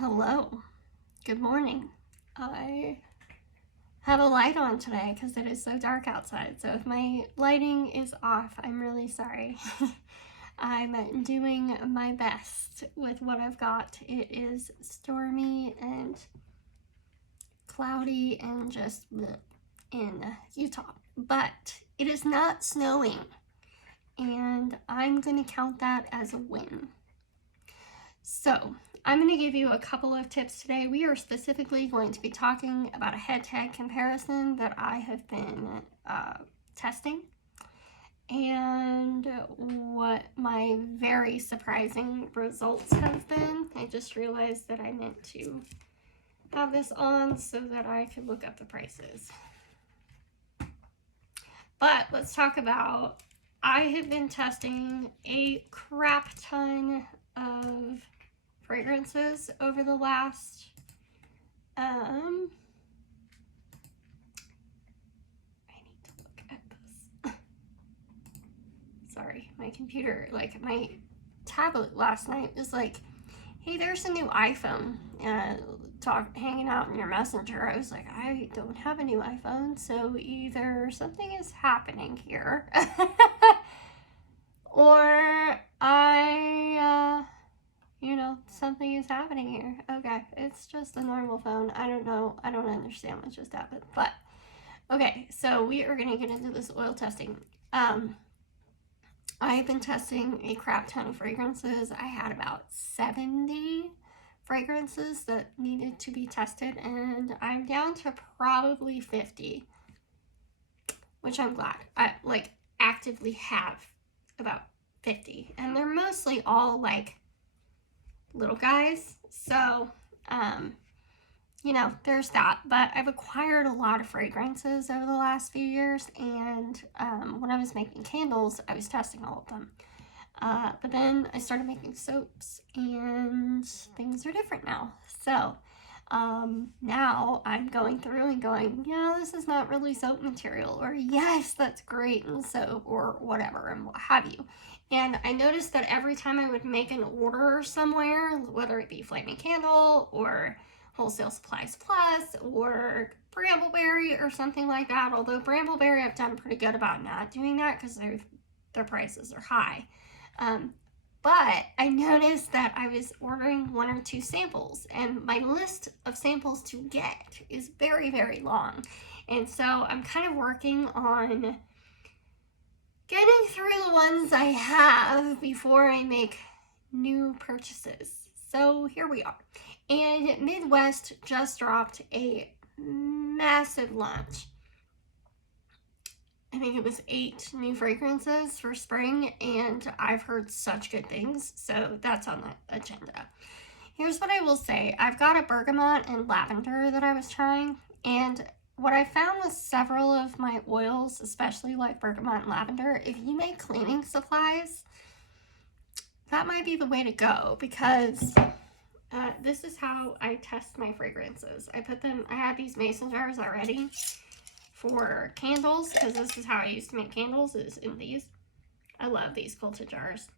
Hello, good morning. I have a light on today because it is so dark outside, so if my lighting is off, I'm really sorry. I'm doing my best with what I've got. It is stormy and cloudy and just bleh in Utah, but it is not snowing, and I'm going to count that as a win. So I'm going to give you a couple of tips today. We are specifically going to be talking about a head-to-head comparison that I have been testing, and what my very surprising results have been. I just realized that I meant to have this on so that I could look up the prices. But let's talk about, I have been testing a crap ton of fragrances over the last I need to look at this. Sorry, my computer, like my tablet last night was like, hey, there's a new iPhone hanging out in your messenger. I was like, I don't have a new iPhone, so either something is happening here or something is happening here. Okay, it's just a normal phone. I don't know. I don't understand what just happened. But, okay, so we are going to get into this oil testing. I've been testing a crap ton of fragrances. I had about 70 fragrances that needed to be tested, and I'm down to probably 50, which I'm glad. I, actively have about 50, and they're mostly all, little guys, so there's that. But I've acquired a lot of fragrances over the last few years, and when I was making candles, I was testing all of them, but then I started making soaps, and things are different now. So now I'm going through and going, yeah, this is not really soap material, or yes, that's great in soap, or whatever, and what have you. And I noticed that every time I would make an order somewhere, whether it be Flaming Candle or Wholesale Supplies Plus or Brambleberry or something like that, although Brambleberry I've done pretty good about not doing that because their prices are high. But I noticed that I was ordering 1 or 2 samples, and my list of samples to get is very, very long. And so I'm kind of working on getting through the ones I have before I make new purchases. So here we are. And Midwest just dropped a massive launch. I think it was 8 new fragrances for spring, and I've heard such good things, so that's on the agenda. Here's what I will say. I've got a bergamot and lavender that I was trying, and what I found with several of my oils, especially like bergamot and lavender, if you make cleaning supplies, that might be the way to go, because this is how I test my fragrances. I have these mason jars already for candles, because this is how I used to make candles, is in these. I love these quilted jars.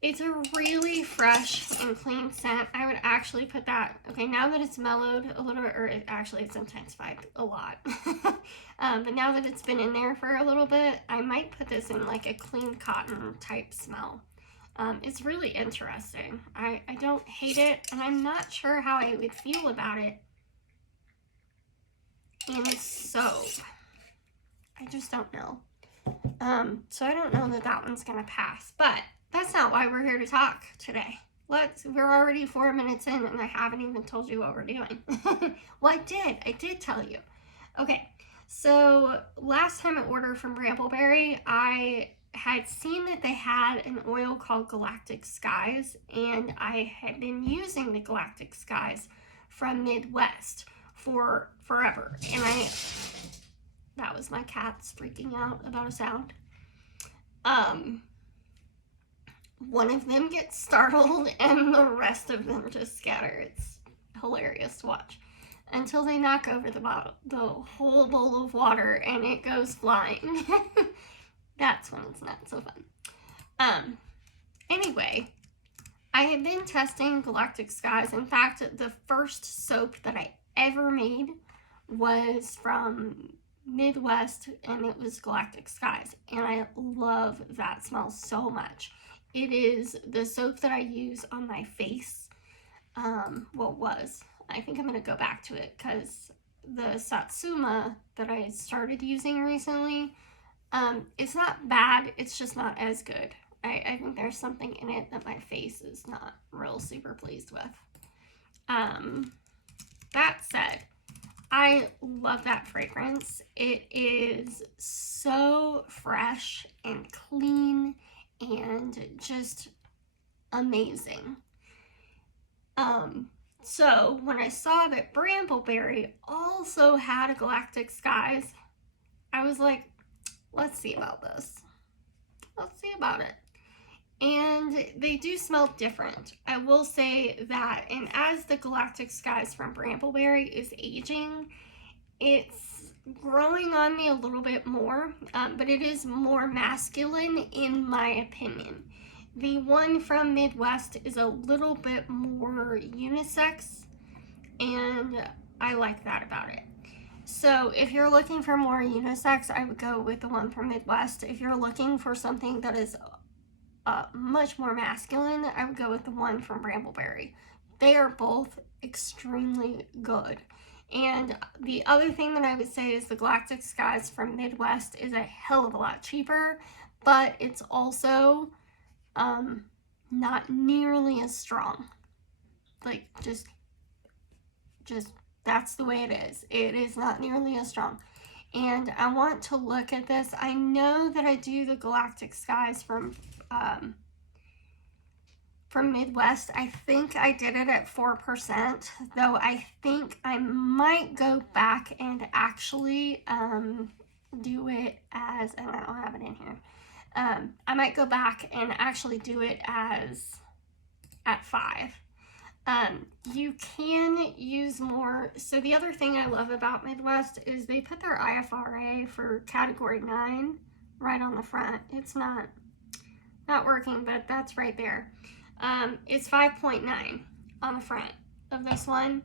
It's a really fresh and clean scent. I would actually put that, okay, now that it's mellowed a little bit, or it's intensified a lot. But now that it's been in there for a little bit, I might put this in like a clean cotton type smell. It's really interesting. I don't hate it, and I'm not sure how I would feel about it in soap. I just don't know. So I don't know that one's gonna pass, but that's not why we're here to talk today. We're already 4 minutes in, and I haven't even told you what we're doing. Well, I did tell you. Okay, so last time I ordered from Brambleberry, I had seen that they had an oil called Galactic Skies, and I had been using the Galactic Skies from Midwest for forever. And that was my cats freaking out about a sound. One of them gets startled and the rest of them just scatter. It's hilarious to watch until they knock over the whole bowl of water and it goes flying. That's when it's not so fun. Anyway, I have been testing Galactic Skies. In fact, the first soap that I ever made was from Midwest, and it was Galactic Skies, and I love that smell so much. It is the soap that I use on my face. I think I'm going to go back to it because the Satsuma that I started using recently, it's not bad, it's just not as good. I think there's something in it that my face is not real super pleased with. That said, I love that fragrance. It is so fresh and clean and just amazing. So when I saw that Brambleberry also had a Galactic Skies, I was like, let's see about this. Let's see about it. And they do smell different. I will say that, and as the Galactic Skies from Brambleberry is aging, it's growing on me a little bit more, but it is more masculine in my opinion. The one from Midwest is a little bit more unisex, and I like that about it. So if you're looking for more unisex, I would go with the one from Midwest. If you're looking for something that is much more masculine, I would go with the one from Brambleberry. They are both extremely good. And the other thing that I would say is the Galactic Skies from Midwest is a hell of a lot cheaper, but it's also not nearly as strong. Like, just that's the way it is. It is not nearly as strong. And I want to look at this. I know that I do the Galactic Skies from Midwest. I think I did it at 4%, though I think I might go back and actually do it as, and I don't have it in here. I might go back and actually do it as at 5. You can use more. So the other thing I love about Midwest is they put their IFRA for category 9 right on the front. It's not working, but that's right there. It's 5.9 on the front of this one.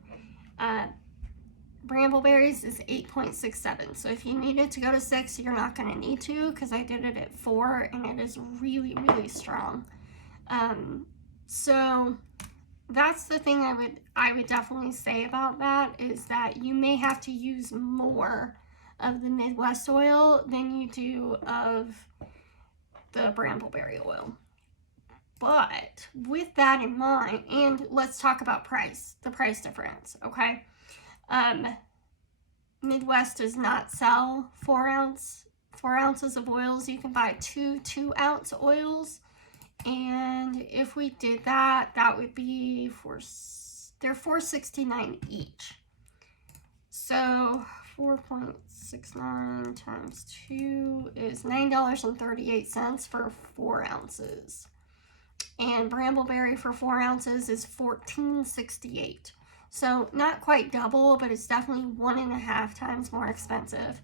Brambleberries is 8.67. So if you needed to go to 6, you're not going to need to, because I did it at 4 and it is really, really strong. So that's the thing I would definitely say about that, is that you may have to use more of the Midwest oil than you do of the Brambleberry oil. But with that in mind, and let's talk about price, the price difference, okay? Midwest does not sell 4 ounces of oils. You can buy 2 2-ounce oils. And if we did that, that would be they're $4.69 each. So 4.69 times 2 is $9.38 for 4 ounces. And Brambleberry for 4 ounces is $14.68. So not quite double, but it's definitely 1.5 times more expensive.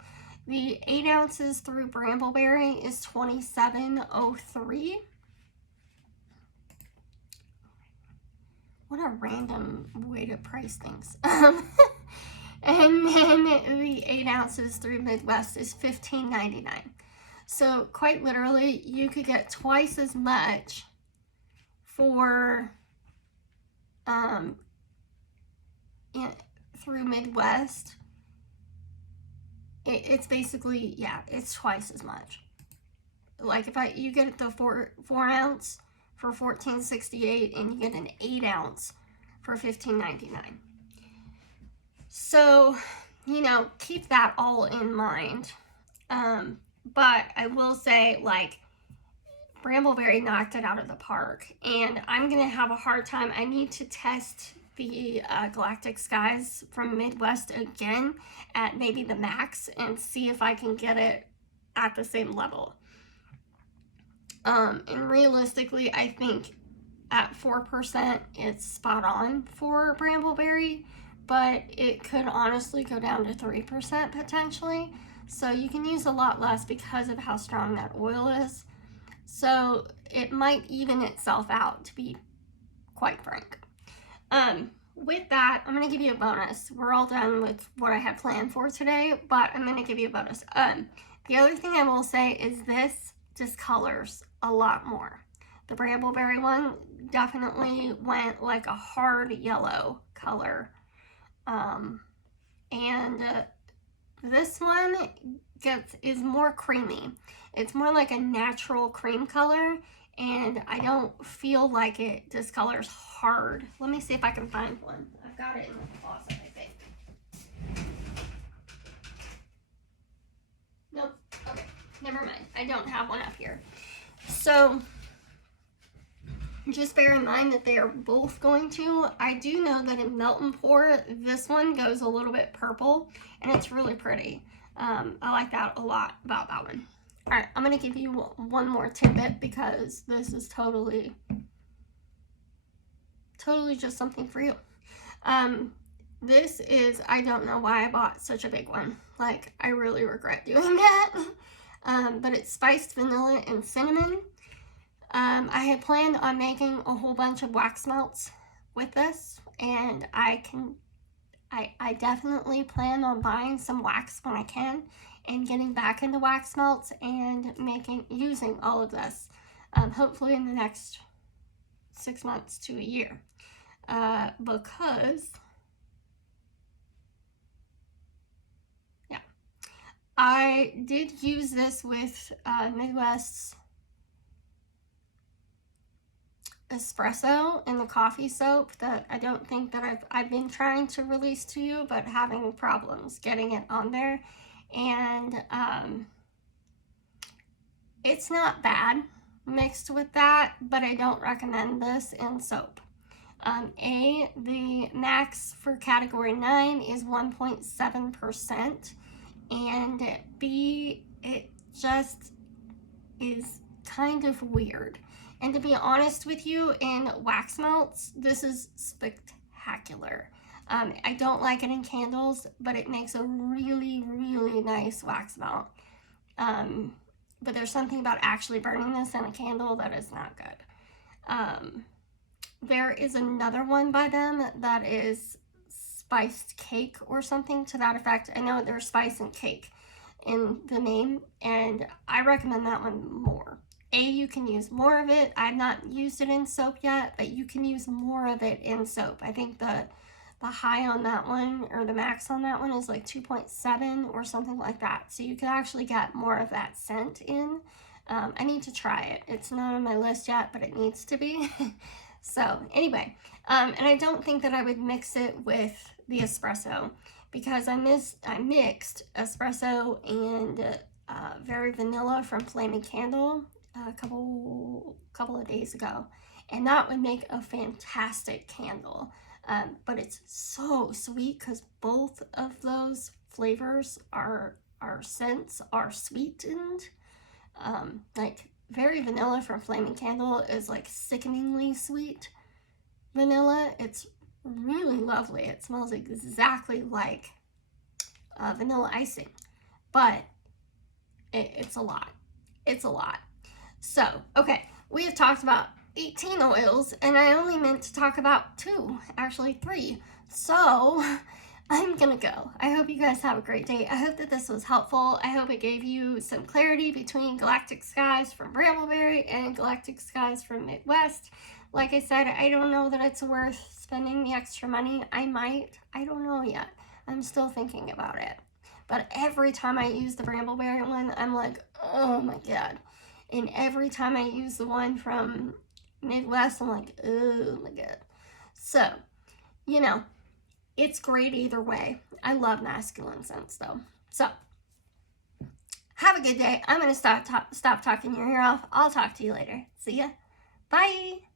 The 8 ounces through Brambleberry is $27.03. What a random way to price things. And then the 8 ounces through Midwest is $15.99. So quite literally, you could get twice as much for through Midwest. It's basically, yeah, it's twice as much. Like if you get the 4 ounce for $14.68 and you get an 8 ounce for $15.99. So, you know, keep that all in mind. But I will say, like, Brambleberry knocked it out of the park, and I'm gonna have a hard time. I need to test the Galactic Skies from Midwest again at maybe the max and see if I can get it at the same level. And realistically, I think at 4% it's spot on for Brambleberry, but it could honestly go down to 3% potentially. So you can use a lot less because of how strong that oil is. So it might even itself out, to be quite frank. With that, I'm going to give you a bonus. We're all done with what I had planned for today, but I'm going to give you a bonus. The other thing I will say is this discolors a lot more. The brambleberry one definitely went like a hard yellow color. This one is more creamy. It's more like a natural cream color, and I don't feel like it discolors hard. Let me see if I can find one. I've got it in the closet, I think. Nope. Okay, never mind. I don't have one up here. So just bear in mind that they are both going to. I do know that in Melt and Pour, this one goes a little bit purple, and it's really pretty. I like that a lot about that one. All right, I'm going to give you one more tidbit because this is totally just something for you. This is, I don't know why I bought such a big one. Like, I really regret doing that. But it's spiced vanilla and cinnamon. I had planned on making a whole bunch of wax melts with this, and I definitely plan on buying some wax when I can and getting back into wax melts and using all of this, hopefully in the next 6 months to a year, because I did use this with Midwest's espresso and the coffee soap that I don't think that I've been trying to release to you, but having problems getting it on there. And it's not bad mixed with that, but I don't recommend this in soap. The max for category 9 is 1.7%, and B, it just is kind of weird. And to be honest with you, in wax melts, this is spectacular. I don't like it in candles, but it makes a really, really nice wax melt. But there's something about actually burning this in a candle that is not good. There is another one by them that is spiced cake or something to that effect. I know there's spice and cake in the name, and I recommend that one more. You can use more of it. I've not used it in soap yet, but you can use more of it in soap. I think the high on that one, or the max on that one, is like 2.7 or something like that. So you can actually get more of that scent in. I need to try it. It's not on my list yet, but it needs to be. So anyway, and I don't think that I would mix it with the espresso, because I mixed espresso and very vanilla from Flaming Candle a couple of days ago, and that would make a fantastic candle. But it's so sweet because both of those flavors our scents are sweetened. Like very vanilla from Flaming Candle is like sickeningly sweet vanilla. It's really lovely. It smells exactly like vanilla icing, but it's a lot. It's a lot. So, okay, we have talked about 18 oils, and I only meant to talk about 2, actually 3. So, I'm gonna go. I hope you guys have a great day. I hope that this was helpful. I hope it gave you some clarity between Galactic Skies from Brambleberry and Galactic Skies from Midwest. Like I said, I don't know that it's worth spending the extra money. I might. I don't know yet. I'm still thinking about it. But every time I use the Brambleberry one, I'm like, oh my God. And every time I use the one from Midwest, I'm like, oh my God. So, you know, it's great either way. I love masculine scents though. So, have a good day. I'm going to stop talking your ear off. I'll talk to you later. See ya. Bye.